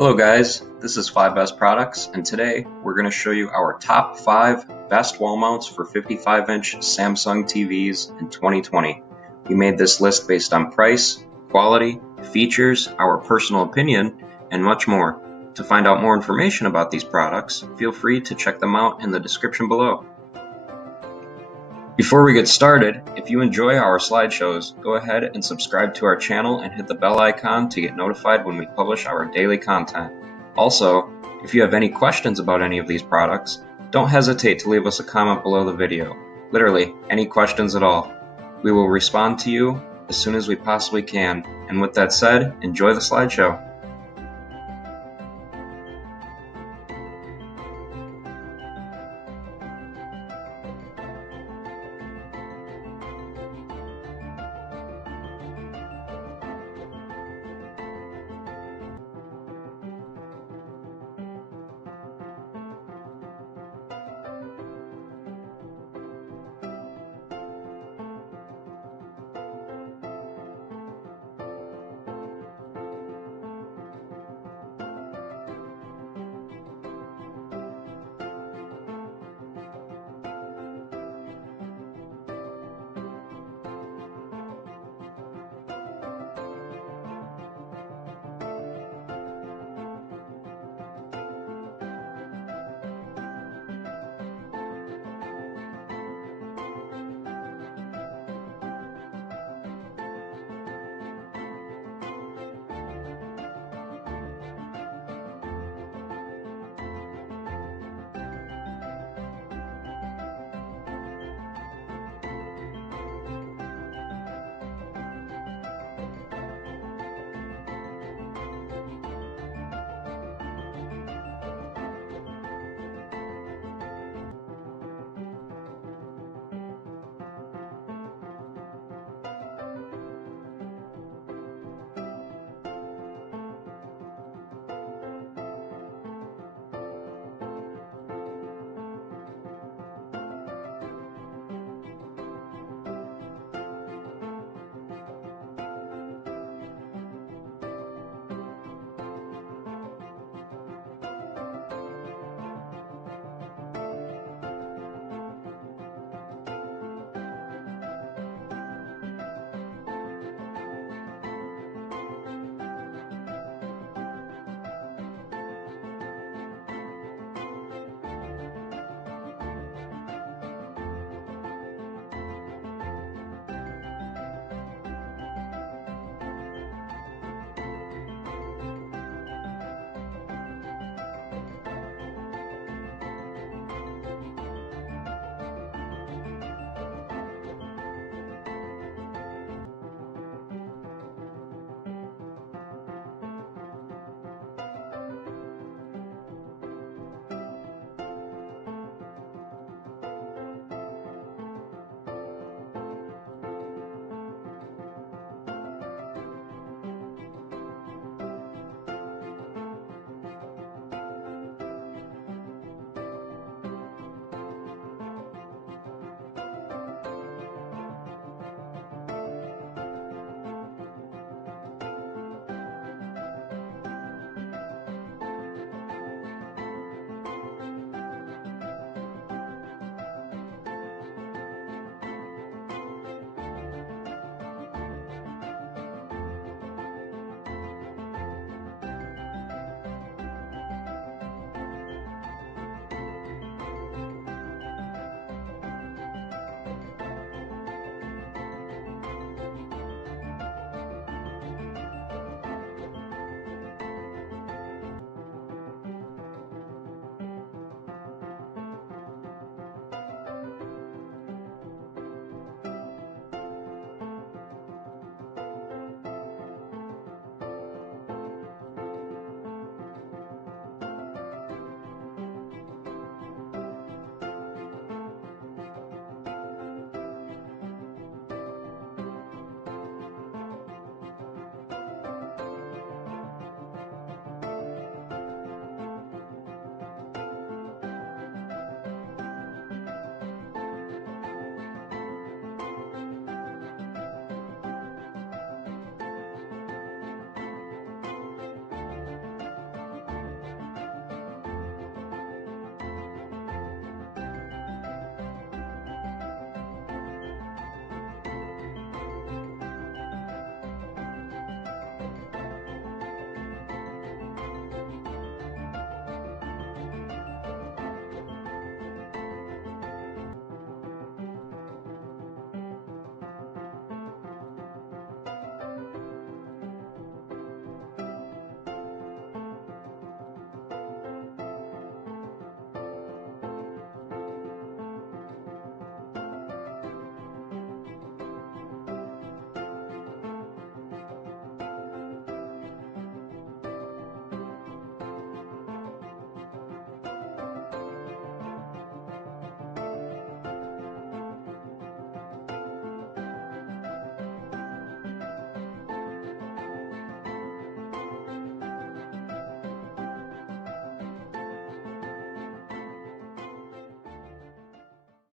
Hello guys, this is 5 Best Products, and today we're going to show you our top 5 best wall mounts for 55-inch Samsung TVs in 2020. We made this list based on price, quality, features, our personal opinion, and much more. To find out more information about these products, feel free to check them out in the description below. Before we get started, if you enjoy our slideshows, go ahead and subscribe to our channel and hit the bell icon to get notified when we publish our daily content. Also, if you have any questions about any of these products, don't hesitate to leave us a comment below the video. Literally, any questions at all. We will respond to you as soon as we possibly can. And with that said, enjoy the slideshow.